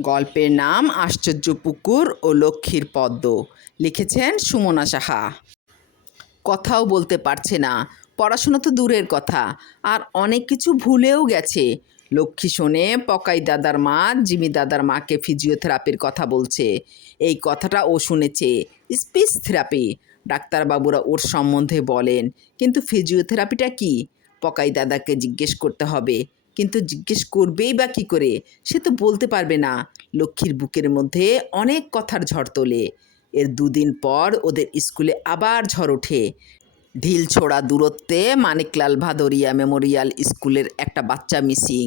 গল্পের নাম আশ্চর্য পুকুর ও লক্ষ্মীর পদ্ম। লিখেছেন সুমনা সাহা। কথাও বলতে পারছে না। পড়াশোনা তো দূরের কথা। আর অনেক কিছু ভুলেও গেছে। লক্ষ্মী শোনে, পকাই দাদার মা জিমি দাদার মাকে ফিজিওথেরাপির কথা বলছে। এই কথাটা ও শুনেছে। Speech therapy. ডাক্তারবাবুরা ওর সম্বন্ধে বলেন, কিন্তু ফিজিওথেরাপিটা কি? পকাই দাদাকে জিজ্ঞেস করতে হবে। কিন্তু জিজ্ঞেস করবেই বা কী করে? সে তো বলতে পারবে না। লক্ষ্মীর বুকের মধ্যে অনেক কথার ঝড় তোলে। এর দুদিন পর ওদের স্কুলে আবার ঝড় ওঠে। ঢিল ছোড়া দূরত্বে মানিকলাল ভাদরিয়া মেমোরিয়াল স্কুলের একটা বাচ্চা মিসিং।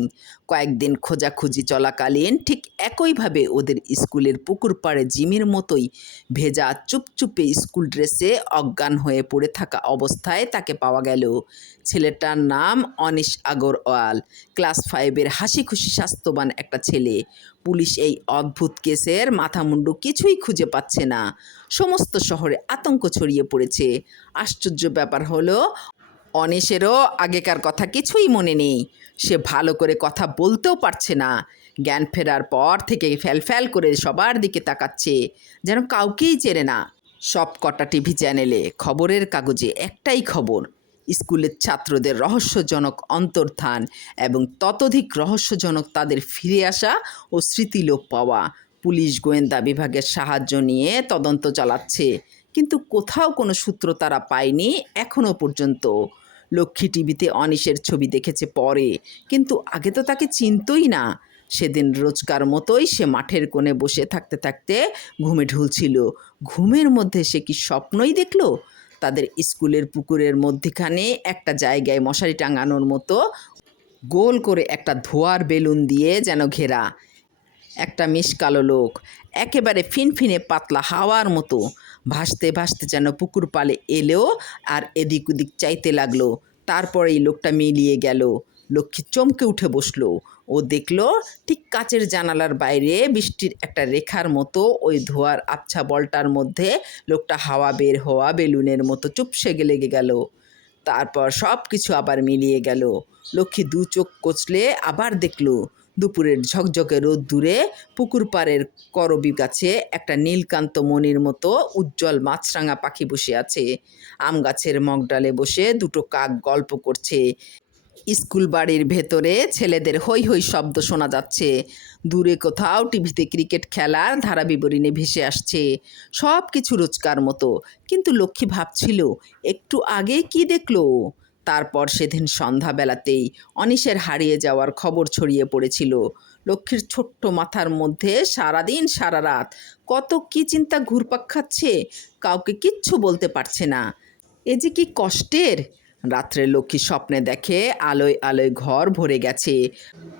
কয়েকদিন খোঁজাখুঁজি চলাকালীন ঠিক একইভাবে ওদের স্কুলের পুকুর পাড়ে জিমির মতোই ভেজা চুপচুপে স্কুল ড্রেসে অজ্ঞান হয়ে পড়ে থাকা অবস্থায় তাকে পাওয়া গেল। ছেলেটার নাম অনিশ আগরওয়াল। ক্লাস ফাইভের হাসি খুশি স্বাস্থ্যবান একটা ছেলে। পুলিশ এই অদ্ভুত কেসের মাথামুন্ডু কিছুই খুঁজে পাচ্ছে না। সমস্ত শহরে আতঙ্ক ছড়িয়ে পড়েছে। আশ্চর্য ব্যাপার হলো, অনিশেরও আগেকার কথা কিছুই মনে নেই। সে ভালো করে কথা বলতেও পারছে না। জ্ঞান ফেরার পর থেকে ফ্যাল করে সবার দিকে তাকাচ্ছে, যেন কাউকেই চেনে না। সব কটা টিভি চ্যানেলে খবরের কাগজে একটাই খবর স্কুলের ছাত্রদের রহস্যজনক অন্তর্ধান এবং ততোধিক রহস্যজনক তাদের ফিরে আসা ও স্মৃতিলোপ পাওয়া। পুলিশ গোয়েন্দা বিভাগের সাহায্য নিয়ে তদন্ত চালাচ্ছে। কিন্তু কোথাও কোনো সূত্র তারা পায়নি এখনও পর্যন্ত। লক্ষ্মী টিভিতে অনিশের ছবি দেখেছে পরে, কিন্তু আগে তো তাকে চিনতই না। সেদিন রোজকার মতোই সে মাঠের কোণে বসে থাকতে থাকতে ঘুমে ঢুলছিল। ঘুমের মধ্যে সে কি স্বপ্নই দেখল? তাদের স্কুলের পুকুরের মধ্যিখানে একটা জায়গায় মশারি টাঙানোর মতো গোল করে একটা ধোয়ার বেলুন দিয়ে যেন ঘেরা। একটা মিশকালো লোক, একেবারে ফিনফিনে পাতলা হাওয়ার মতো, ভাসতে ভাসতে যেন পুকুর পালে এলেও আর এদিক ওদিক চাইতে লাগল। তারপরেই লোকটা মিলিয়ে গেল। লক্ষ্মী চমকে উঠে বসল। ও দেখল ঠিক কাচের জানালার বাইরে বৃষ্টির একটা রেখার মতো ওই ধোয়ার আবছা বলটার মধ্যে লোকটা হাওয়া বের হওয়া বেলুনের মতো চুপসে লেগে গেল। তারপর সব কিছু আবার মিলিয়ে গেল। লক্ষ্মী দু চোখ কচলে আবার দেখল দুপুরের ঝকঝকে রোদ্দুরে পুকুর পাড়ের করবি গাছে একটা নীলকান্ত মণির মতো উজ্জ্বল মাছরাঙা পাখি বসে আছে। আম গাছের মগডালে বসে দুটো কাক গল্প করছে। স্কুল বাড়ির ভেতরে ছেলেদের হৈ হৈ শব্দ শোনা যাচ্ছে। দূরে কোথাও টিভিতে ক্রিকেট খেলার ধারা বিবরণী ভেসে আসছে। সব কিছু রোজকার মতো। কিন্তু লক্ষ্মী ভাবছিল, একটু আগে কি দেখল? তারপর সেদিন সন্ধ্যাবেলাতেই অনিশের হারিয়ে যাওয়ার খবর ছড়িয়ে পড়েছিল। লক্ষ্মীর ছোট্ট মাথার মধ্যে সারাদিন সারা রাত কত কি চিন্তা ঘুরপাক খাচ্ছে, কাউকে কিচ্ছু বলতে পারছে না। এ যে কি কষ্টের! রাত্রে লক্ষ্মী স্বপ্নে দেখে আলোয় আলোয় ঘর ভরে গেছে।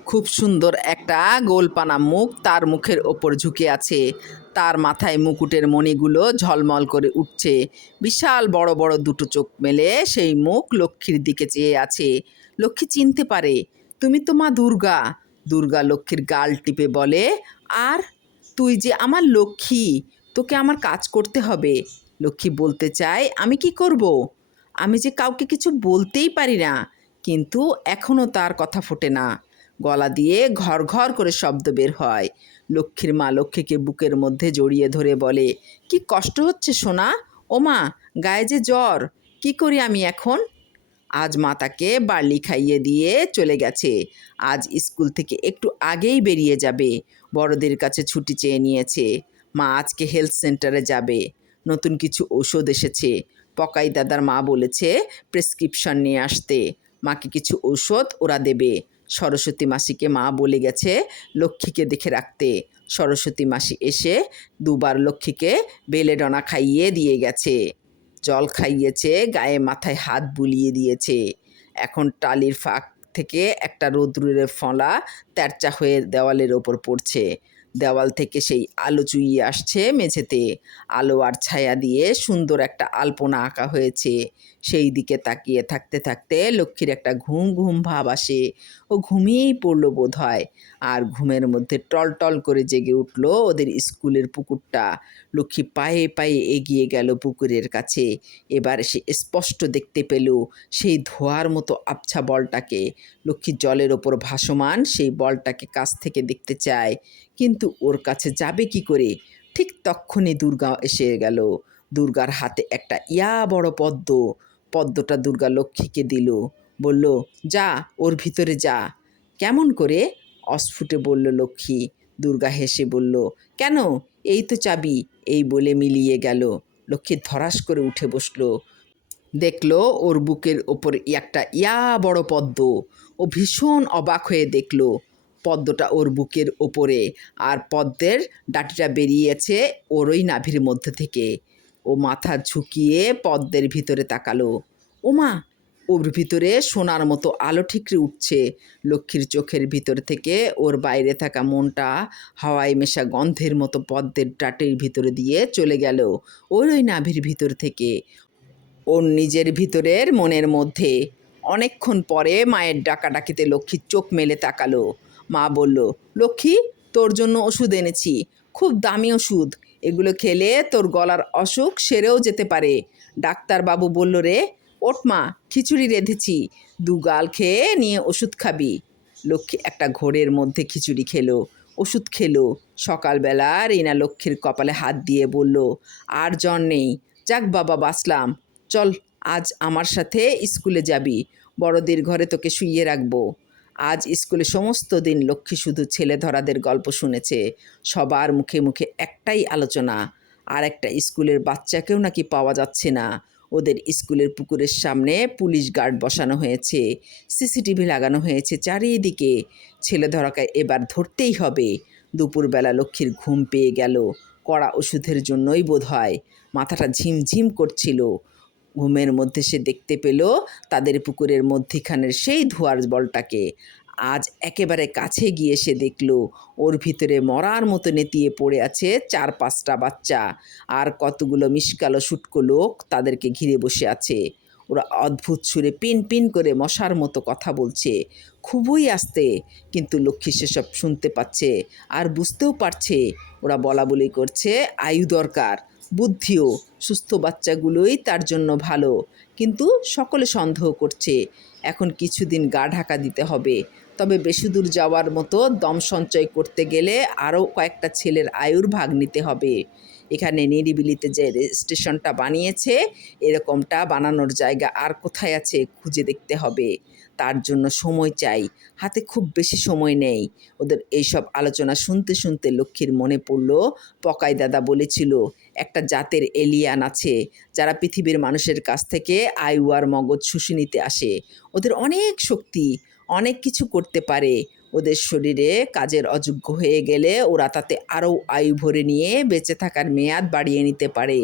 খুব সুন্দর একটা গোলপানা মুখ তার মুখের ওপর ঝুঁকে আছে। তার মাথায় মুকুটের মণিগুলো ঝলমল করে উঠছে। বিশাল বড় বড় দুটো চোখ মেলে সেই মুখ লক্ষ্মীর দিকে চেয়ে আছে। লক্ষ্মী চিনতে পারে, তুমি তো মা দুর্গা। দুর্গা লক্ষ্মীর গাল টিপে বলে, আর তুই যে আমার লক্ষ্মী, তোকে আমার কাজ করতে হবে। লক্ষ্মী বলতে চায়, আমি কি করব। আমি যে কাউকে কিছু বলতেই পারি না, কিন্তু এখনও তার কথা ফোটে না। গলা দিয়ে ঘর ঘর করে শব্দ বের হয়। লক্ষ্মীর মা লক্ষ্মীকে বুকের মধ্যে জড়িয়ে ধরে বলে, কি কষ্ট হচ্ছে সোনা? ও মা, গায়ে যে জ্বর, কি করি আমি এখন? আজ মা তাকে বার্লি খাইয়ে দিয়ে চলে গেছে। আজ স্কুল থেকে একটু আগেই বেরিয়ে যাবে। বড়দের কাছে ছুটি চেয়ে নিয়েছে। মা আজকে হেলথ সেন্টারে যাবে। নতুন কিছু ঔষধ এসেছে। পকাই দাদার মা বলেছে, প্রেসক্রিপশন নিয়ে আসতে। মাকে কিছু ঔষধ ওরা দেবে। সরস্বতী মাসিকে মা বলে গেছে লক্ষ্মীকে দেখে রাখতে। সরস্বতী মাসি এসে দুবার লক্ষ্মীকে বেলেডনা খাইয়ে দিয়ে গেছে। জল খাইয়েছে, গায়ে মাথায় হাত বুলিয়ে দিয়েছে। এখন টালির ফাঁক থেকে একটা রোদ্রুরের ফলা তেরচা হয়ে দেওয়ালের ওপর পড়ছে। দেওয়াল থেকে সেই আলো চুইয়ে আসছে মেঝেতে। আলো আর ছায়া দিয়ে সুন্দর একটা আলপনা আঁকা হয়েছে। সেই দিকে তাকিয়ে থাকতে থাকতে লক্ষ্মীর একটা ঘুম ঘুম ভাব আসে ও ঘুমিয়েই পড়ল বোধ হয় আর ঘুমের মধ্যে টল টল করে জেগে উঠল ওদের স্কুলের পুকুরটা। লক্ষ্মী পায়ে পায়ে এগিয়ে গেল পুকুরের কাছে। এবার সে স্পষ্ট দেখতে পেল সেই ধোয়ার মতো আবছা বলটাকে। লক্ষ্মী জলের ওপর ভাসমান সেই বলটাকে কাছ থেকে দেখতে চায়। কিন্তু ওর কাছে যাবে কি করে? ঠিক তক্ষণি দুর্গা এসে গেল। দুর্গার হাতে একটা ইয়া বড় পদ্ম। পদ্মটা দুর্গা লক্ষ্মীকে দিল। বলল, যা, ওর ভিতরে যা। কেমন করে? অস্ফুটে বলল লক্ষ্মী। দুর্গা হেসে বলল, কেন? এই তো চাবি। এই বলে মিলিয়ে গেল। লক্ষ্মী ধরাস করে উঠে বসল। দেখল ওর বুকের ওপর একটা ইয়া বড় পদ্ম। ও ভীষণ অবাক হয়ে দেখল। পদ্মটা ওর বুকের ওপরে আর পদ্মের ডাটিটা বেরিয়েছে ওর ওই নাভির মধ্যে থেকে। ও মাথা ঝুঁকিয়ে পদ্মের ভিতরে তাকালো। ওমা, ওর ভিতরে সোনার মতো আলো ঠিকরে উঠছে। লক্ষ্মীর চোখের ভিতর থেকে ওর বাইরে থাকা মনটা হাওয়ায় মেশা গন্ধের মতো পদ্মের ডাটের ভিতরে দিয়ে চলে গেল ওর ওই নাভির ভিতর থেকে। ওর নিজের ভিতরের মনের মধ্যে অনেকক্ষণ পরে মায়ের ডাকাডাকিতে লক্ষ্মীর চোখ মেলে তাকালো। মা বলল, লক্ষ্মী, তোর জন্য ওষুধ এনেছি। খুব দামি ওষুধ। এগুলো খেলে তোর গলার অসুখ সেরেও যেতে পারে। ডাক্তারবাবু বলল, রে ওঠ মা, খিচুড়ি রেঁধেছি। দু গাল খেয়ে নিয়ে ওষুধ খাবি। লক্ষ্মী একটা ঘোরের মধ্যে খিচুড়ি খেলো, ওষুধ খেলো। সকালবেলা রিনা লক্ষ্মীর কপালে হাত দিয়ে বলল, আর জ্বর নেই। যাক বাবা, বাঁচলাম। চল, আজ আমার সাথে স্কুলে যাবি। বড়দের ঘরে তোকে শুইয়ে রাখব। আজ স্কুলে সমস্ত দিন লক্ষ্মী শুধু ছেলে ধরাদের গল্প শুনেছে। সবার মুখে মুখে একটাই আলোচনা, আর একটা স্কুলের বাচ্চাকেও নাকি পাওয়া যাচ্ছে না। ওদের স্কুলের পুকুরের সামনে পুলিশ গার্ড বসানো হয়েছে, সিসিটিভি লাগানো হয়েছে চারিদিকে। ছেলে ধরাকে এবার ধরতেই হবে। দুপুরবেলা লক্ষ্মীর ঘুম পেয়ে গেল। কড়া ওষুধের জন্যই বোধ হয় মাথাটা ঝিমঝিম করছিল। ঘুমের মধ্যে সে দেখতে পেল তাদের পুকুরের মধ্যিখানের সেই ধোয়ার বলটাকে। আজ একেবারে কাছে গিয়ে সে দেখল, ওর ভিতরে মরার মতো নেতিয়ে পড়ে আছে চার পাঁচটা বাচ্চা আর কতগুলো মিসকালো শুটকো লোক তাদেরকে ঘিরে বসে আছে। ওরা অদ্ভুত সুরে পিন পিন করে মশার মতো কথা বলছে, খুবই আস্তে, কিন্তু লক্ষ্মী সেসব শুনতে পাচ্ছে আর বুঝতেও পারছে, ওরা বলা বলি করছে, আয়ু দরকার বুদ্ধিও সুস্থ বাচ্চাগুলোই তার জন্য ভালো। কিন্তু সকলে সন্দেহ করছে, এখন কিছুদিন গা ঢাকা দিতে হবে। তবে বেশি দূর যাওয়ার মতো দম সঞ্চয় করতে গেলে আরও কয়েকটা ছেলের আয়ুর ভাগ নিতে হবে। এখানে নিরিবিলিতে যে স্টেশনটা বানিয়েছে, এরকমটা বানানোর জায়গা আর কোথায় আছে খুঁজে দেখতে হবে। তার জন্য সময় চাই, হাতে খুব বেশি সময় নেই। ওদের এইসব আলোচনা শুনতে শুনতে লক্ষ্মীর মনে পড়ল, পকাই দাদা বলেছিল একটা জাতের এলিয়ান আছে, যারা পৃথিবীর মানুষের কাছ থেকে আইওয়ার মগজ শুষে নিতে আসে। ওদের অনেক শক্তি, অনেক কিছু করতে পারে। ওদের শরীরে কাজের অযোগ্য হয়ে গেলে ওরা তাতে আরও আয়ু ভরে নিয়ে বেঁচে থাকার মেয়াদ বাড়িয়ে নিতে পারে।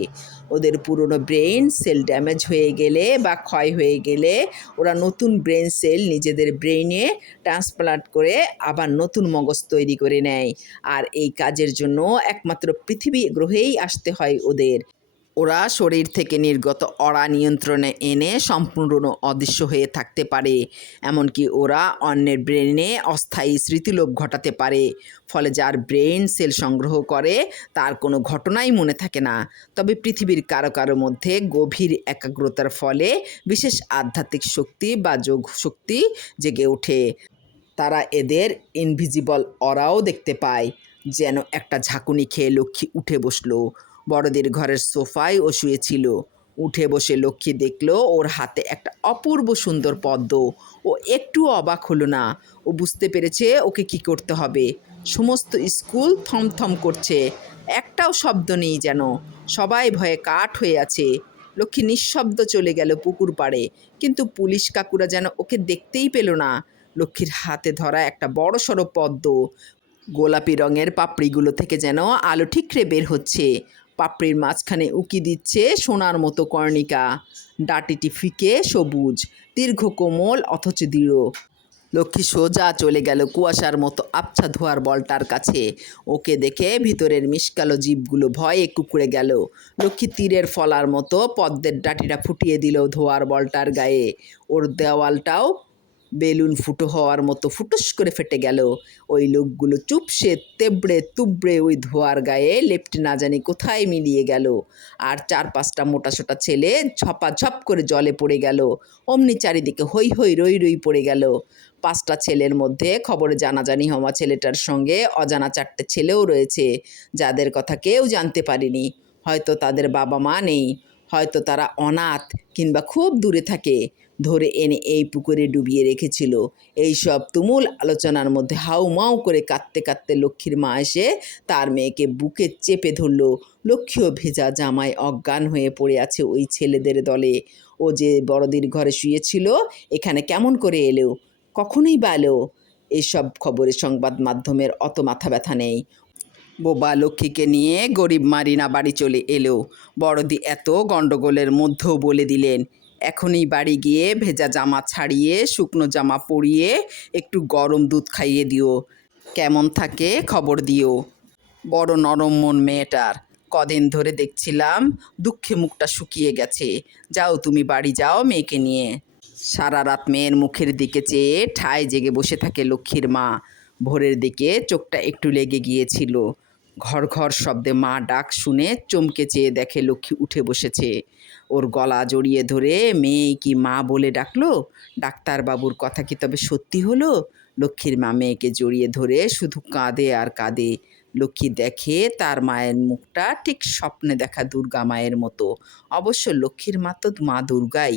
ওদের পুরনো ব্রেন সেল ড্যামেজ হয়ে গেলে বা ক্ষয় হয়ে গেলে ওরা নতুন ব্রেন সেল নিজেদের ব্রেইনে ট্রান্সপ্লান্ট করে আবার নতুন মগজ তৈরি করে নেয়। আর এই কাজের জন্য একমাত্র পৃথিবী গ্রহেই আসতে হয় ওদের। ওরা শরীর থেকে নির্গত অড়া নিয়ন্ত্রণে এনে সম্পূর্ণ অদৃশ্য হয়ে থাকতে পারে। এমনকি ওরা অন্যের ব্রেনে অস্থায়ী স্মৃতিলোভ ঘটাতে পারে, ফলে যার ব্রেন সেল সংগ্রহ করে তার কোনো ঘটনাই মনে থাকে না। তবে পৃথিবীর কারও কারও মধ্যে গভীর একাগ্রতার ফলে বিশেষ আধ্যাত্মিক শক্তি বা যোগ শক্তি জেগে ওঠে। তারা এদের ইনভিজিবল অরাও দেখতে পায়, যেন একটা ঝাঁকুনি খেয়ে লক্ষ্মী উঠে বসল। বড়দের ঘরের সোফায় ও শুয়েছিল। উঠে বসে লক্ষ্মী দেখল, ওর হাতে একটা অপূর্ব সুন্দর পদ্ম। ও একটু অবাক হলো না। ও বুঝতে পেরেছে ওকে কি করতে হবে। সমস্ত স্কুল থমথম করছে। একটাও শব্দ নেই যেন। সবাই ভয়ে কাঠ হয়ে আছে। লক্ষ্মী নিঃশব্দ চলে গেল পুকুর পাড়ে। কিন্তু পুলিশ কাকুরা যেন ওকে দেখতেই পেল না। লক্ষ্মীর হাতে ধরা একটা বড় সড়ো পদ্ম। গোলাপি রঙের পাপড়িগুলো থেকে যেন আলো ঠিকরে বের হচ্ছে। পাপড়ির মাঝখানে উকি দিচ্ছে সোনার মতো কর্ণিকা। ডাটিটি ফিকে সবুজ, দীর্ঘ কোমল অথচ দৃঢ়। লক্ষ্মী সোজা চলে গেল কুয়াশার মতো আবছা ধোয়ার বলটার কাছে। ওকে দেখে ভিতরের মিশকালো জীবগুলো ভয়ে কুকুরে গেল। লক্ষ্মী তীরের ফলার মতো পদ্মের ডাটিটা ফুটিয়ে দিল ধোয়ার বলটার গায়ে। ওর দেওয়ালটাও বেলুন ফুটো হওয়ার মতো ফুটুস করে ফেটে গেল। ওই লোকগুলো চুপসে, তেবড়ে, তুবড়ে ওই ধোয়ার গায়ে লেপটে না জানি কোথায় মিলিয়ে গেল। আর চার পাঁচটা মোটা সোটা ছেলে ঝপাঝপ করে জলে পড়ে গেল। অমনি চারিদিকে হই হই রই রই পড়ে গেল। পাঁচটা ছেলের মধ্যে খবরে জানাজানি হওয়া ছেলেটার সঙ্গে অজানা চারটে ছেলেও রয়েছে, যাদের কথা কেউ জানতে পারেনি। হয়তো তাদের বাবা মা নেই, হয়তো তারা অনাথ কিংবা খুব দূরে থাকে। ধরে এনে এই পুকুরে ডুবিয়ে রেখেছিল। এই সব তুমুল আলোচনার মধ্যে হাউমাউ করে কাঁদতে কাঁদতে লক্ষ্মীর মা এসে তার মেয়েকে বুকে চেপে ধরলো। লক্ষ্মীও ভেজা জামায় অজ্ঞান হয়ে পড়ে আছে ওই ছেলেদের দলে। ও যে বড়দির ঘরে শুয়েছিল, এখানে কেমন করে এলো? কখনোই বা এলো? এইসব খবরে সংবাদ মাধ্যমের অত মাথা ব্যথা নেই। বোবা লক্ষ্মীকে নিয়ে গরিব মারিনা বাড়ি চলে এলো। বড়দি এত গণ্ডগোলের মধ্যেও বলে দিলেন এখনই বাড়ি গিয়ে ভেজা জামা ছাড়িয়ে, শুকনো জামা পরিয়ে একটু গরম দুধ খাইয়ে দিও। কেমন থাকে খবর দিও। বড় নরম মন মেয়েটার। কদিন ধরে দেখছিলাম দুঃখে মুখটা শুকিয়ে গেছে। যাও তুমি বাড়ি যাও মেয়েকে নিয়ে। সারা রাত মেয়ের মুখের দিকে চেয়ে ঠায় জেগে বসে থাকে লক্ষ্মীর মা। ভোরের দিকে চোখটা একটু লেগে গিয়েছিল। ঘর ঘর শব্দে মা ডাক শুনে চমকে চেয়ে দেখে লক্ষ্মী উঠে বসেছে। ওর গলা জড়িয়ে ধরে মেয়ে কি মা বলে ডাকলো? ডাক্তারবাবুর কথা কি তবে সত্যি হলো? লক্ষ্মীর মা মেয়েকে জড়িয়ে ধরে শুধু কাঁদে আর কাঁদে। লক্ষ্মী দেখে তার মায়ের মুখটা ঠিক স্বপ্নে দেখা দুর্গা মায়ের মতো। অবশ্য লক্ষ্মীর মা তো মা দুর্গাই।